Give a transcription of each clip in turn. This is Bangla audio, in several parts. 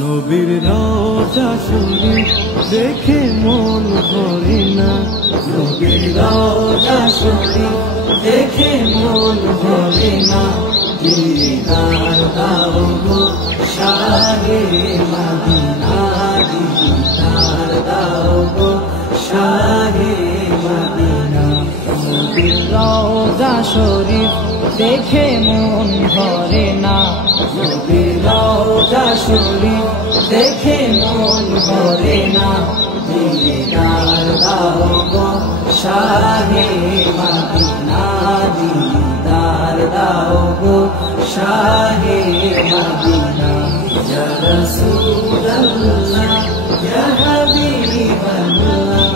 নবীর রওজা শরীফ দেখে মন ভরে না, নবীর রওজা শরীফ দেখে মন ভরে না। দিদার দাও গো শাহে মদিনা, দিদার দাও গো শাহে মদিনা। নবীর রওজা শরীফ দেখে মন ভরে না, নবীর রওজা শরীফ দেখে মন ভরে না। দিদার দাও গো শাহে মদিনা, দিদার দাও গো শাহে মদিনা। ইয়া রাসূলুল্লাহ ইয়া হাবিবাল্লাহ,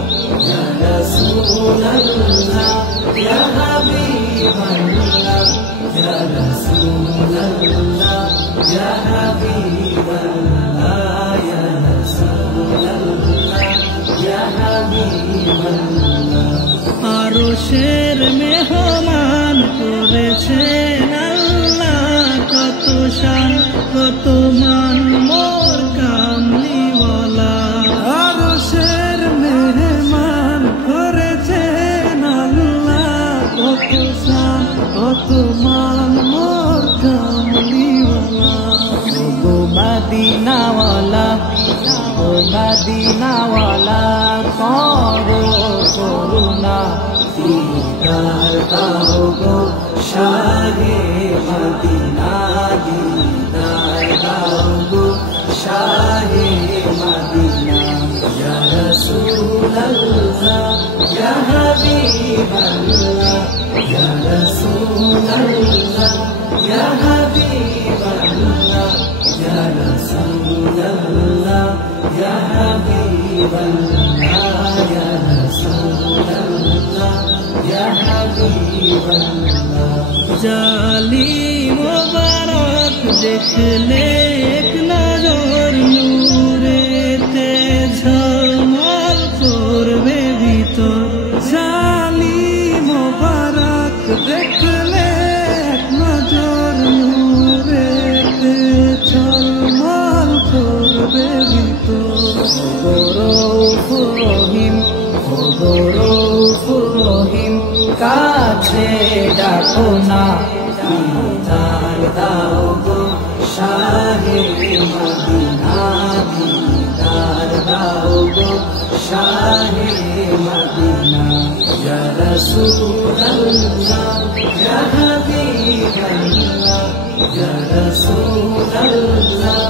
ইয়া রাসূলুল্লাহ ইয়া হাবিবাল্লাহ, ইয়া রাসূলুল্লাহ ইয়া হাবিবাল্লাহ, ইয়া রাসূলুল্লাহ ইয়া হাবিবাল্লাহ। আরশের মেহমান করেছেন আল্লাহ, কত শান কত মান মোর কামলিওয়ালা। আরশের মেহমান করেছেন আল্লাহ, কত শান কত মান মোর কামলিওয়ালা। ও মদিনাওয়ালা, ও মদিনাওয়ালা করো করুণা। দিদার দাও গো শাহে মদিনা, দিদার দাও গো শাহে মদিনা। ইয়া রাসূলুল্লাহ ইয়া হাবিবাল্লাহ, ইয়া রাসূলুল্লাহ ইয়া হাবিবাল্লাহ, ইয়া রাসূলুল্লাহ ইয়া হাবিবাল্লাহ, ইয়া রাসূলুল্লাহ ইয়া হাবিবাল্লাহ। জালি মোবারক দেখলে এক নজর নূরেতে ঝলমল করবে ভিতর। জালি মোবারক দেখলে এক নজর নূরেতে ঝলমল করবে ভিতর। রউফ রহিম, ও রউফ রহিম কাছে ডাকো না। দিদার দাও গো শাহে মদিনা, দিদার দাও গো শাহে মদিনা। ইয়া রাসূলুল্লাহ ইয়া হাবিবাল্লাহ, ইয়া রাসূলুল্লাহ